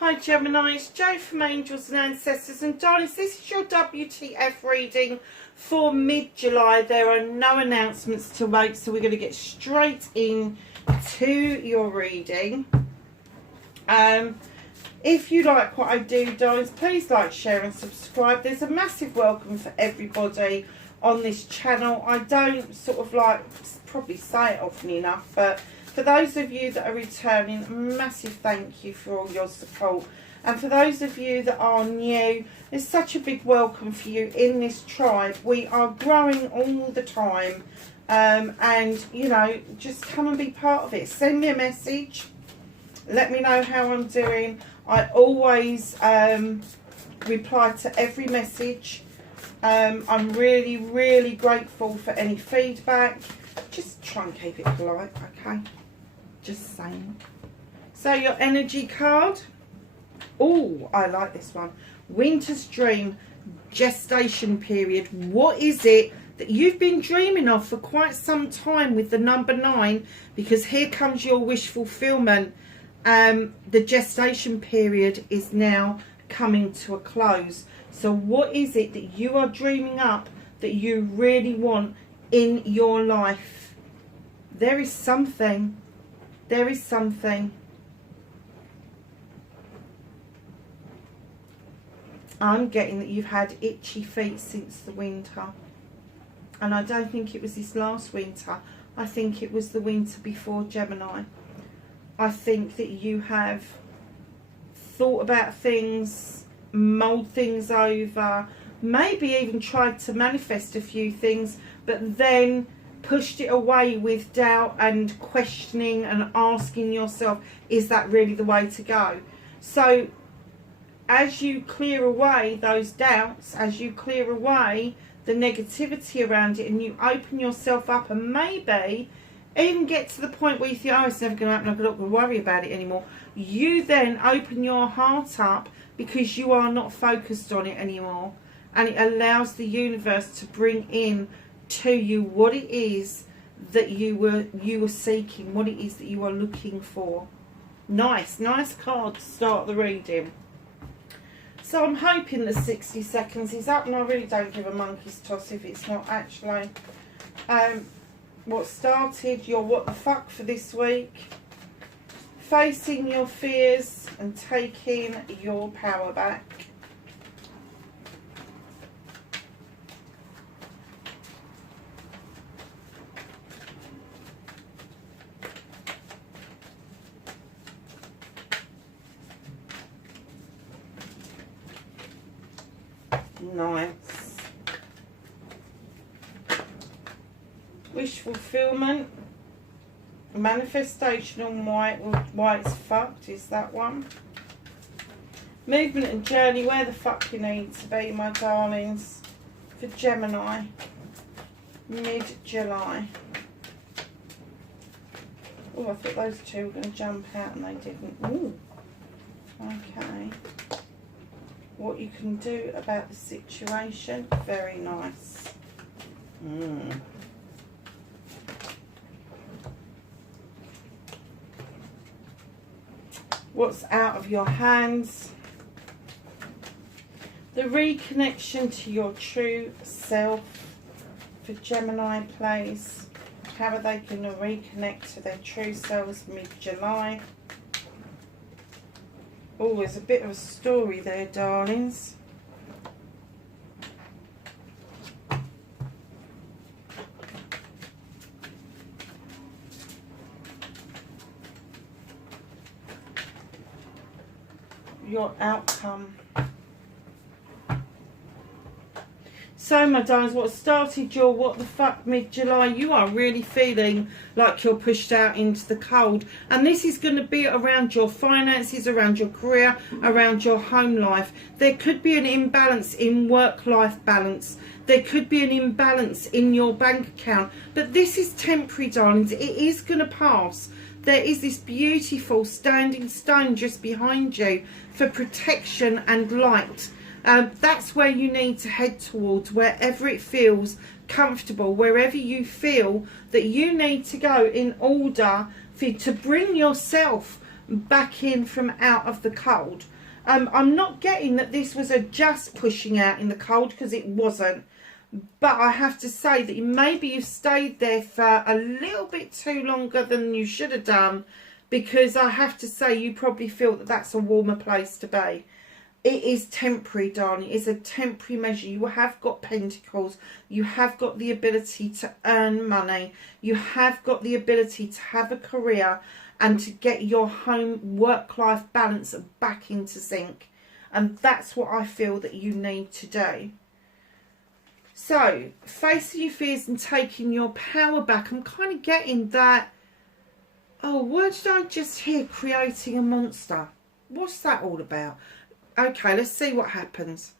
Hi Gemini, it's Jo from Angels and Ancestors, and darlings, this is your WTF reading for mid-July. There are no announcements to make, so we're going to get straight in to your reading. If you like what I do, darlings, please like, share and subscribe. There's a massive welcome for everybody on this channel. I don't probably say it often enough, but for those of you that are returning, a massive thank you for all your support. And for those of you that are new, there's such a big welcome for you in this tribe. We are growing all the time. And, you know, just come and be part of it. Send me a message. Let me know how I'm doing. I always reply to every message. I'm really, really grateful for any feedback. Just try and keep it polite, okay? Just saying. So your energy card. Oh, I like this one. Winter's Dream, gestation period. What is it that you've been dreaming of for quite some time with the number 9? Because here comes your wish fulfillment. The gestation period is now coming to a close. So what is it that you are dreaming up that you really want in your life? There is something. There is something. I'm getting that you've had itchy feet since the winter. And I don't think it was this last winter. I think it was the winter before, Gemini. I think that you have thought about things, mulled things over, maybe even tried to manifest a few things, but then pushed it away with doubt and questioning and asking yourself, is that really the way to go? So as you clear away those doubts, as you clear away the negativity around it, and you open yourself up and maybe even get to the point where you think, oh, it's never going to happen, I'm not going to worry about it anymore. You then open your heart up because you are not focused on it anymore. And it allows the universe to bring in to you what it is that you were seeking, what it is that you are looking for. Nice card to start the reading. So I'm hoping that 60 seconds is up, and I really don't give a monkey's toss if it's not actually. What started your what the fuck for this week? Facing your fears and taking your power back. Nice. Wish fulfillment. Manifestation on why it's fucked is that one. Movement and journey. Where the fuck you need to be, my darlings. For Gemini. Mid-July. Oh, I thought those two were going to jump out and they didn't. Ooh. Okay. What you can do about the situation. Very nice. What's out of your hands? The reconnection to your true self for Gemini, please. How are they going to reconnect to their true selves mid-July? Oh, there's a bit of a story there, darlings. Your outcome. So, my darlings, what started your what the fuck mid-July, you are really feeling like you're pushed out into the cold. And this is going to be around your finances, around your career, around your home life. There could be an imbalance in work-life balance. There could be an imbalance in your bank account. But this is temporary, darlings. It is going to pass. There is this beautiful standing stone just behind you for protection and light. That's where you need to head towards, wherever it feels comfortable, wherever you feel that you need to go in order for you to bring yourself back in from out of the cold. I'm not getting that this was a just pushing out in the cold, because it wasn't. But I have to say that maybe you've stayed there for a little bit too longer than you should have done, because I have to say you probably feel that that's a warmer place to be. It is temporary, darling. It's a temporary measure. You have got pentacles. You have got the ability to earn money. You have got the ability to have a career and to get your home work-life balance back into sync. And that's what I feel that you need to do. So, facing your fears and taking your power back. I'm kind of getting that, oh, what did I just hear? Creating a monster. What's that all about? Okay, let's see what happens.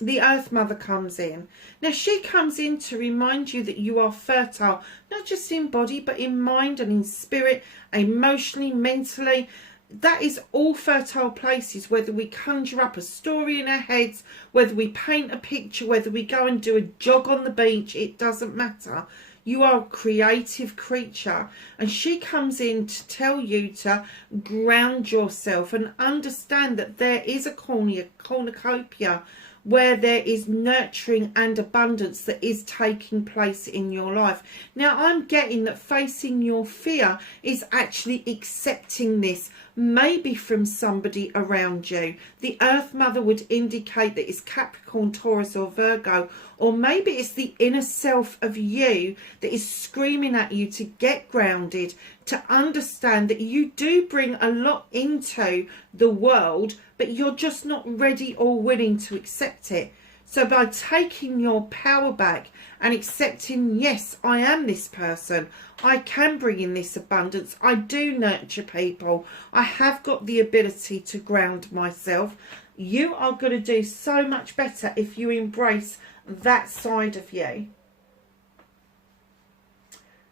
The Earth Mother comes in. Now, she comes in to remind you that you are fertile, not just in body, but in mind and in spirit, emotionally, mentally. That is all fertile places, whether we conjure up a story in our heads, whether we paint a picture, whether we go and do a jog on the beach, it doesn't matter. You are a creative creature, and she comes in to tell you to ground yourself and understand that there is a cornucopia where there is nurturing and abundance that is taking place in your life. Now, I'm getting that facing your fear is actually accepting this, maybe from somebody around you. The Earth Mother would indicate that it's Capricorn, Taurus or Virgo, or maybe it's the inner self of you that is screaming at you to get grounded, to understand that you do bring a lot into the world, but you're just not ready or willing to accept it. So by taking your power back and accepting, yes, I am this person, I can bring in this abundance, I do nurture people, I have got the ability to ground myself, you are going to do so much better if you embrace that side of you.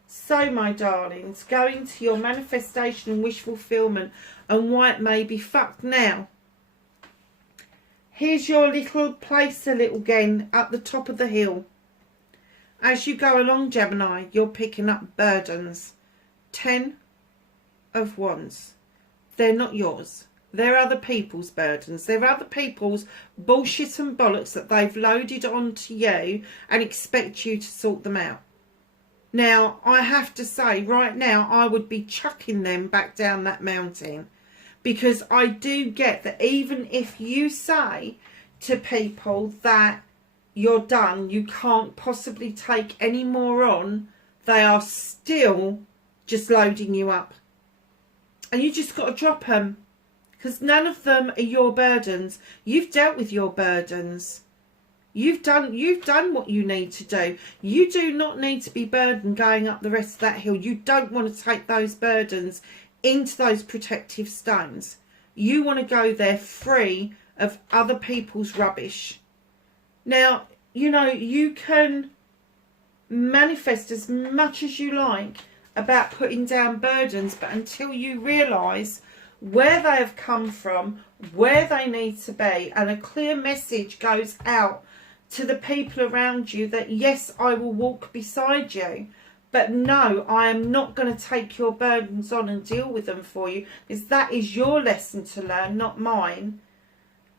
So, my darlings, going to your manifestation and wish fulfillment and why it may be fucked now. Here's your little place, a little again, at the top of the hill. As you go along, Gemini, you're picking up burdens. 10 of Wands. They're not yours. They're other people's burdens. They're other people's bullshit and bollocks that they've loaded onto you and expect you to sort them out. Now, I have to say, right now, I would be chucking them back down that mountain. Because I do get that even if you say to people that you're done, you can't possibly take any more on, they are still just loading you up. And you just got to drop them. Because none of them are your burdens. You've dealt with your burdens. You've done what you need to do. You do not need to be burdened going up the rest of that hill. You don't want to take those burdens into those protective stones. You want to go there free of other people's rubbish. Now, you know, you can manifest as much as you like about putting down burdens, but until you realise where they have come from, where they need to be, and a clear message goes out to the people around you that yes, I will walk beside you, but no, I am not going to take your burdens on and deal with them for you, because that is your lesson to learn, not mine.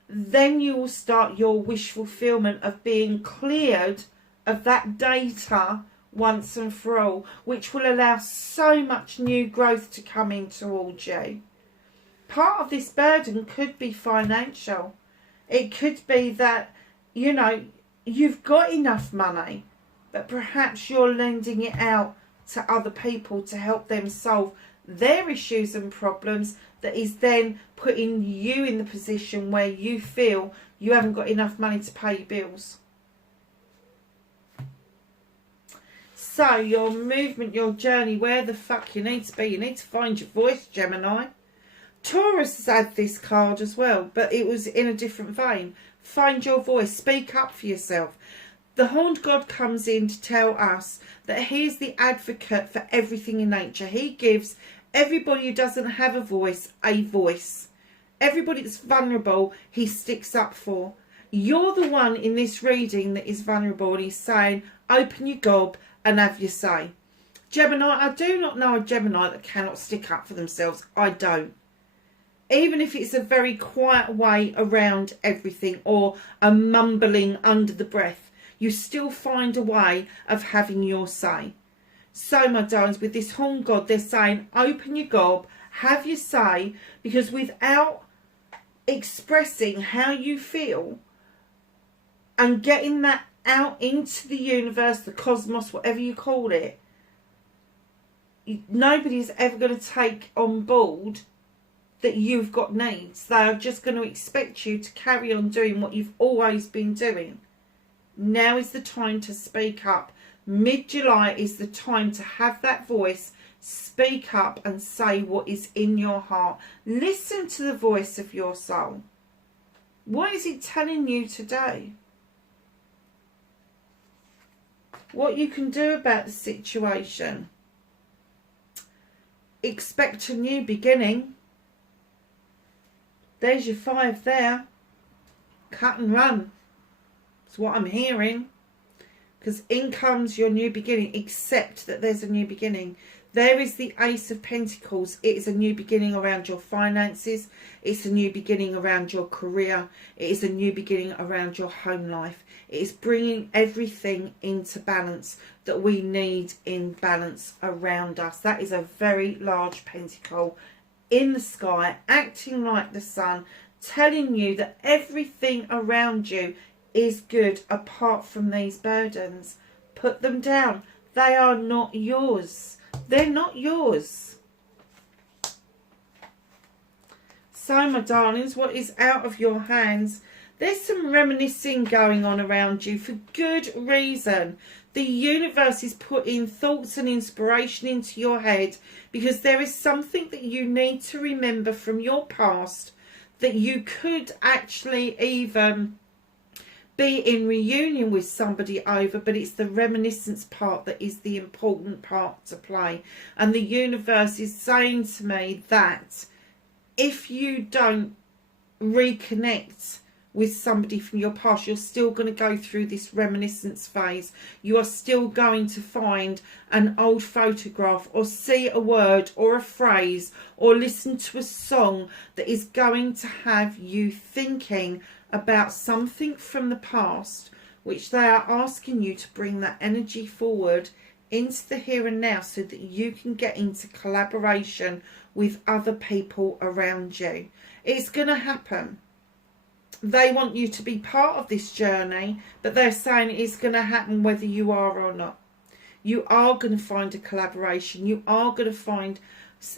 Then you will start your wish fulfillment of being cleared of that data once and for all, which will allow so much new growth to come in towards you. Part of this burden could be financial. It could be that, you know, you've got enough money, but perhaps you're lending it out to other people to help them solve their issues and problems, that is then putting you in the position where you feel you haven't got enough money to pay your bills. So your movement, your journey, where the fuck you need to be, you need to find your voice, Gemini. Taurus has had this card as well, but it was in a different vein. Find your voice, speak up for yourself. The Horned God comes in to tell us that he's the advocate for everything in nature. He gives everybody who doesn't have a voice. Everybody that's vulnerable, he sticks up for. You're the one in this reading that is vulnerable, and he's saying, open your gob and have your say. Gemini, I do not know a Gemini that cannot stick up for themselves. I don't. even if it's a very quiet way around everything or a mumbling under the breath, you still find a way of having your say. So, my darlings, with this Horn God, they're saying, open your gob, have your say, because without expressing how you feel and getting that out into the universe, the cosmos, whatever you call it, nobody's ever going to take on board that you've got needs. They are just going to expect you to carry on doing what you've always been doing. Now is the time to speak up. Mid-July is the time to have that voice. Speak up and say what is in your heart. Listen to the voice of your soul. What is it telling you today? What you can do about the situation. Expect a new beginning. There's your 5 there. Cut and run. That's what I'm hearing. Because in comes your new beginning. Accept that there's a new beginning. There is the Ace of Pentacles. It is a new beginning around your finances. It's a new beginning around your career. It is a new beginning around your home life. It is bringing everything into balance that we need in balance around us. That is a very large pentacle in the sky, acting like the sun, telling you that everything around you is good apart from these burdens. Put them down. They are not yours. They're not yours. So, my darlings, what is out of your hands? There's some reminiscing going on around you for good reason. The universe is putting thoughts and inspiration into your head because there is something that you need to remember from your past that you could actually even be in reunion with somebody over, but it's the reminiscence part that is the important part to play. And the universe is saying to me that if you don't reconnect with somebody from your past, you're still going to go through this reminiscence phase. You are still going to find an old photograph or see a word or a phrase or listen to a song that is going to have you thinking about something from the past, which they are asking you to bring that energy forward into the here and now so that you can get into collaboration with other people around you. It's going to happen. They want you to be part of this journey, but they're saying it's going to happen whether you are or not. You are going to find a collaboration. You are going to find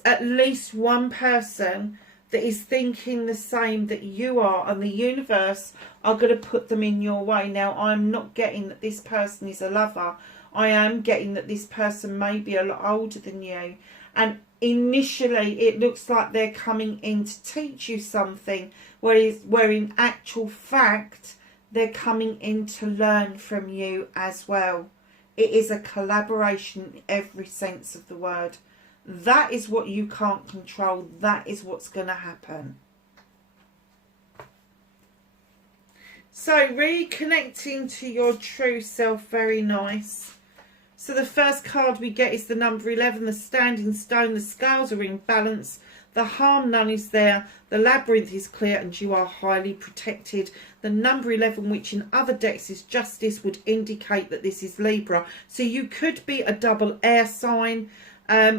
at least one person that is thinking the same that you are, and the universe are going to put them in your way. Now, I'm not getting that this person is a lover. I am getting that this person may be a lot older than you. And initially, it looks like they're coming in to teach you something, where in actual fact, they're coming in to learn from you as well. It is a collaboration in every sense of the word. That is what you can't control. That is what's going to happen. So, reconnecting to your true self, very nice. So the first card we get is the number 11, the standing stone. The scales are in balance. The harm none is there. The labyrinth is clear and you are highly protected. The number 11, which in other decks is justice, would indicate that this is Libra. So you could be a double air sign,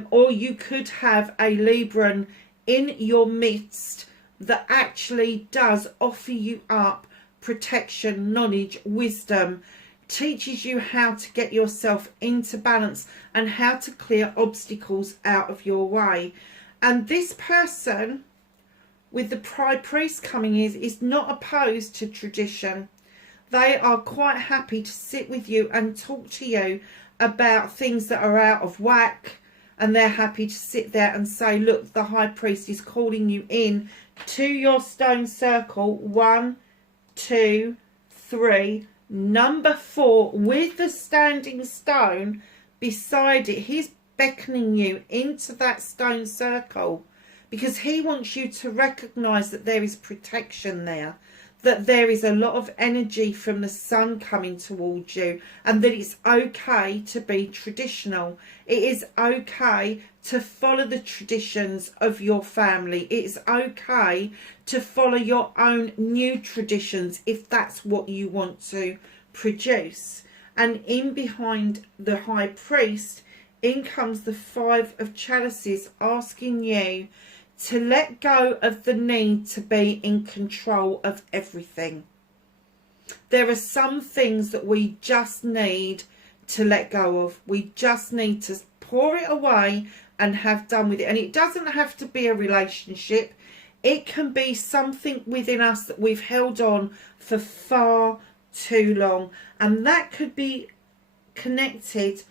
or you could have a Libran in your midst that actually does offer you up protection, knowledge, wisdom, teaches you how to get yourself into balance and how to clear obstacles out of your way. And this person with the Pride Priest coming in is not opposed to tradition. They are quite happy to sit with you and talk to you about things that are out of whack, and they're happy to sit there and say, look, the High Priest is calling you in to your stone circle. 1, 2, 3, number 4 with the standing stone beside it. He's beckoning you into that stone circle because he wants you to recognize that there is protection there. that there is a lot of energy from the sun coming towards you, and that it's okay to be traditional. It is okay to follow the traditions of your family. It is okay to follow your own new traditions if that's what you want to produce. And in behind the high priest, in comes the 5 of chalices, asking you to let go of the need to be in control of everything. There are some things that we just need to let go of. We just need to pour it away and have done with it. And it doesn't have to be a relationship. It can be something within us that we've held on for far too long. And that could be connected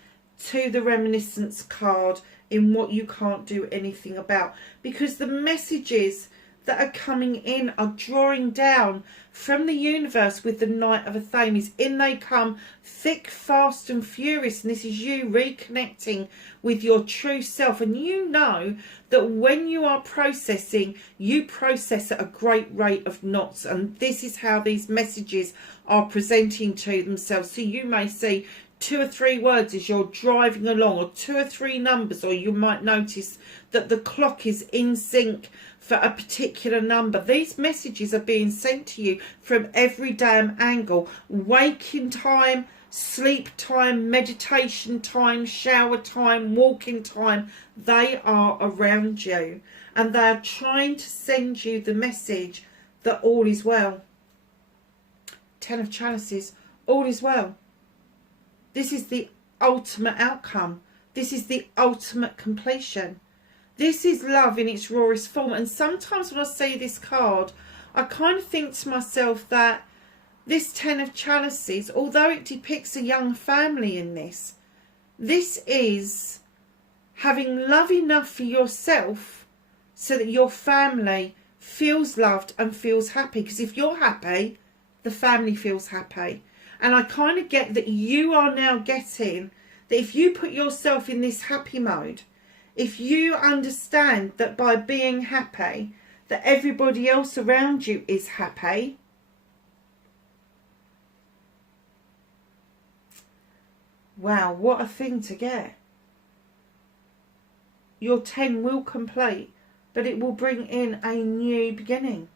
to the reminiscence card in what you can't do anything about, because the messages that are coming in are drawing down from the universe with the Knight of Athames. In they come thick, fast and furious, and this is you reconnecting with your true self. And you know that when you are processing, you process at a great rate of knots, and this is how these messages are presenting to themselves. So you may see 2 or 3 words as you're driving along, or 2 or 3 numbers, or you might notice that the clock is in sync for a particular number. These messages are being sent to you from every damn angle. Waking time, sleep time, meditation time, shower time, walking time, they are around you, and they are trying to send you the message that all is well. 10 of chalices, all is well. This is the ultimate outcome. This is the ultimate completion. This is love in its rawest form. And sometimes when I see this card, I kind of think to myself that this 10 of chalices, although it depicts a young family in this, this is having love enough for yourself so that your family feels loved and feels happy. Because if you're happy, the family feels happy. And I kind of get that you are now getting that if you put yourself in this happy mode, if you understand that by being happy, that everybody else around you is happy, wow, what a thing to get. Your 10 will complete, but it will bring in a new beginning.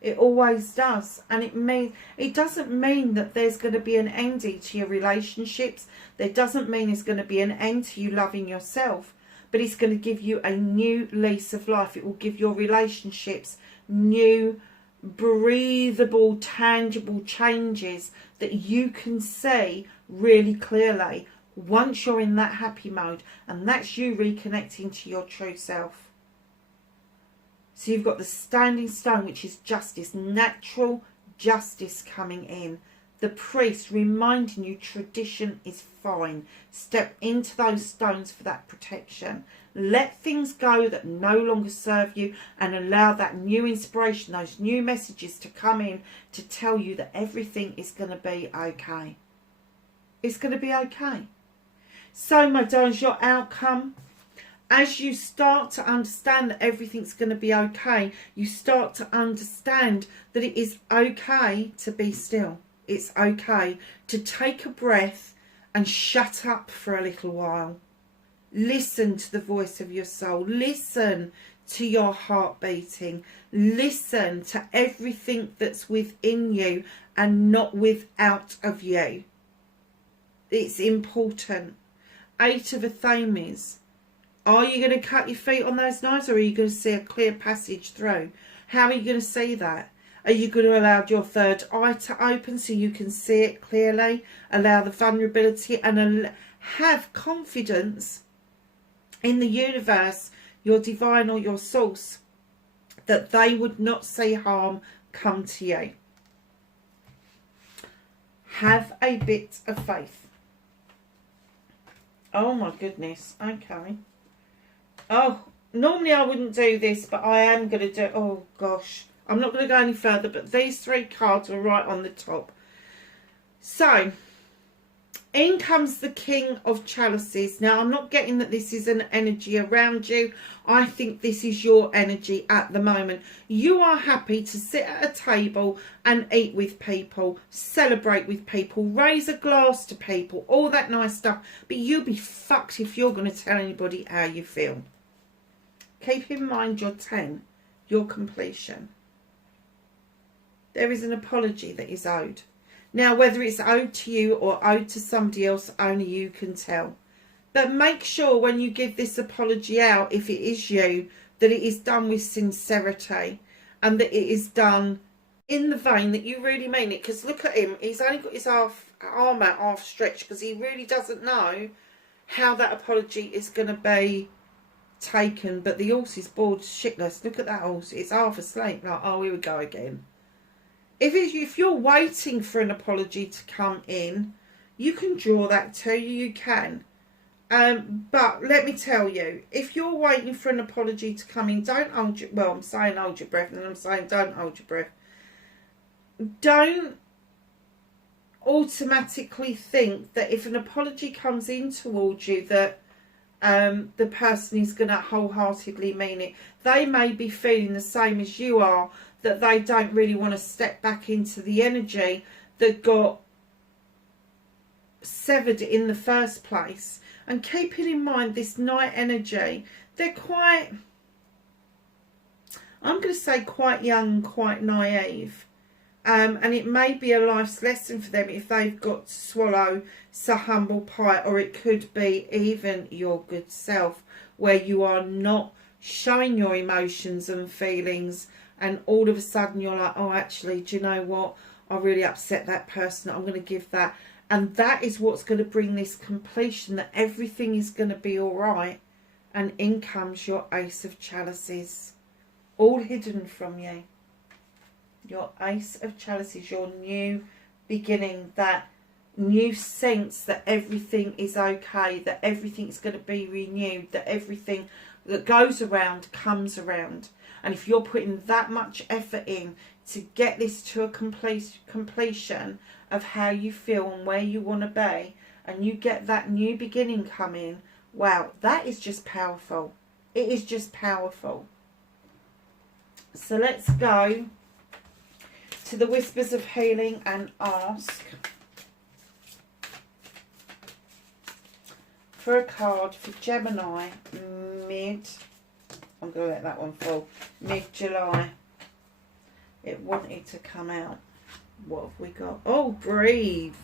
It always does. And it doesn't mean that there's going to be an ending to your relationships. There doesn't mean there's going to be an end to you loving yourself. But it's going to give you a new lease of life. It will give your relationships new, breathable, tangible changes that you can see really clearly once you're in that happy mode. And that's you reconnecting to your true self. So you've got the standing stone, which is justice, natural justice coming in. The priest reminding you tradition is fine. Step into those stones for that protection. Let things go that no longer serve you, and allow that new inspiration, those new messages to come in to tell you that everything is going to be okay. It's going to be okay. So, my darlings, your outcome, as you start to understand that everything's going to be okay, you start to understand that it is okay to be still. It's okay to take a breath and shut up for a little while. Listen to the voice of your soul. Listen to your heart beating. Listen to everything that's within you and not without of you. It's important. 8 of Athames. Are you going to cut your feet on those knives, or are you going to see a clear passage through? How are you going to see that? Are you going to allow your third eye to open so you can see it clearly? Allow the vulnerability and have confidence in the universe, your divine or your source, that they would not see harm come to you. Have a bit of faith. Oh my goodness. Okay. Oh, normally I wouldn't do this, but I am going to do... Oh, gosh. I'm not going to go any further, but these 3 cards are right on the top. So, In comes the King of Chalices. Now, I'm not getting that this is an energy around you. I think this is your energy at the moment. You are happy to sit at a table and eat with people, celebrate with people, raise a glass to people, all that nice stuff. But you'll be fucked if you're going to tell anybody how you feel. Keep in mind your 10, your completion. There is an apology that is owed. Now, whether it's owed to you or owed to somebody else, only you can tell. But make sure when you give this apology out, if it is you, that it is done with sincerity and that it is done in the vein that you really mean it. Because look at him. He's only got his arm out half stretched because he really doesn't know how that apology is going to be taken. But the horse is bored shitless. Look at that horse. It's half asleep. Like, oh, here we go again. If you're waiting for an apology to come in, you can draw that to you. You can. But let me tell you, if you're waiting for an apology to come in, don't hold your... Well, I'm saying hold your breath, and I'm saying don't hold your breath. Don't automatically think that if an apology comes in towards you that the person is going to wholeheartedly mean it. They may be feeling the same as you are, that they don't really want to step back into the energy that got severed in the first place. And keeping in mind this night energy, they're quite, I'm going to say quite young, quite naive. And it may be a life's lesson for them if they've got to swallow some humble pie, or it could be even your good self, where you are not showing your emotions and feelings, and all of a sudden you're like, oh, actually, do you know what? I really upset that person. I'm going to give that. And that is what's going to bring this completion, that everything is going to be all right. And in comes your Ace of Chalices, all hidden from you. Your Ace of Chalices, your new beginning, that new sense that everything is okay, that everything's going to be renewed, that everything that goes around comes around. And if you're putting that much effort in to get this to a completion of how you feel and where you want to be, and you get that new beginning coming, wow, that is just powerful. It is just powerful. So let's go to the Whispers of Healing and ask for a card for Gemini I'm going to let that one fall, mid-July. It wanted to come out. What have we got? Oh, breathe.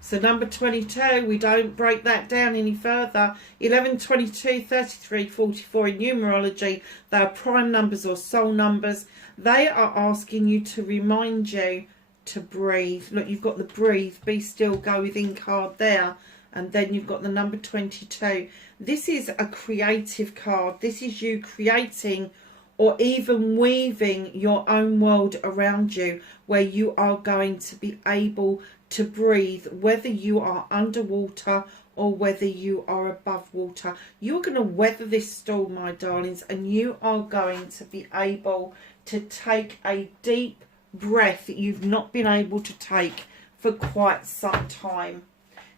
So number 22, we don't break that down any further. 11, 22, 33, 44 in numerology. They are prime numbers or soul numbers. They are asking you to remind you to breathe. Look, you've got the breathe, be still, go within card there. And then you've got the number 22. This is a creative card. This is you creating or even weaving your own world around you, where you are going to be able to breathe, whether you are underwater or whether you are above water. You're going to weather this storm, my darlings, and you are going to be able to take a deep breath that you've not been able to take for quite some time.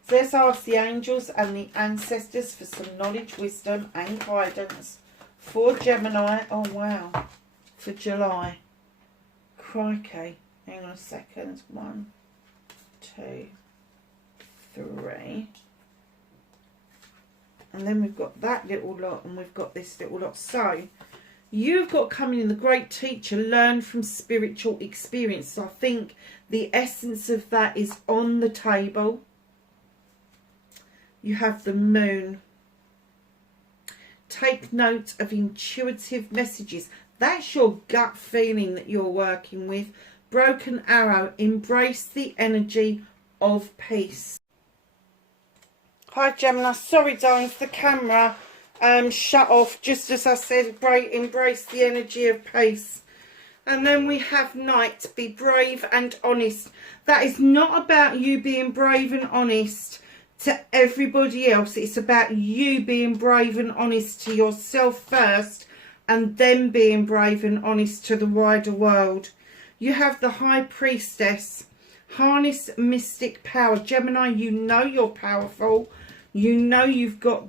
So let's ask the angels and the ancestors for some knowledge, wisdom and guidance for Gemini. Oh, wow. For July. Crikey. Hang on a second. 1, 2, 3. And then we've got that little lot and we've got this little lot. So you've got coming in the great teacher, learn from spiritual experience. So I think the essence of that is on the table. You have the moon. Take note of intuitive messages. That's your gut feeling that you're working with. Broken arrow. Embrace the energy of peace. Hi Gemini. Sorry darlings, the camera shut off just as I said. Embrace the energy of peace. And then we have night. Be brave and honest. That is not about you being brave and honest to everybody else. It's about you being brave and honest to yourself first, and then being brave and honest to the wider world. You have the High Priestess. Harness mystic power. Gemini, you know you're powerful. You know you've got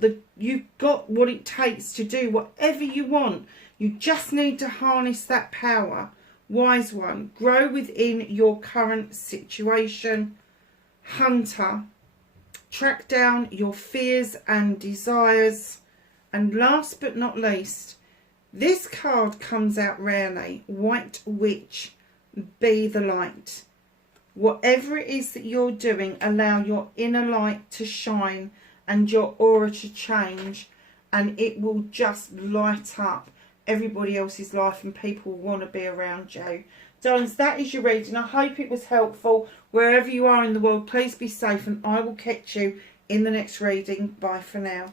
what it takes to do whatever you want. You just need to harness that power. Wise one, grow within your current situation. Hunter, track down your fears and desires. And last but not least, this card comes out rarely. White Witch, be the light. Whatever it is that you're doing, allow your inner light to shine and your aura to change, and it will just light up everybody else's life and people want to be around you. Darlings, that is your reading. I hope it was helpful. Wherever you are in the world, please be safe, and I will catch you in the next reading. Bye for now.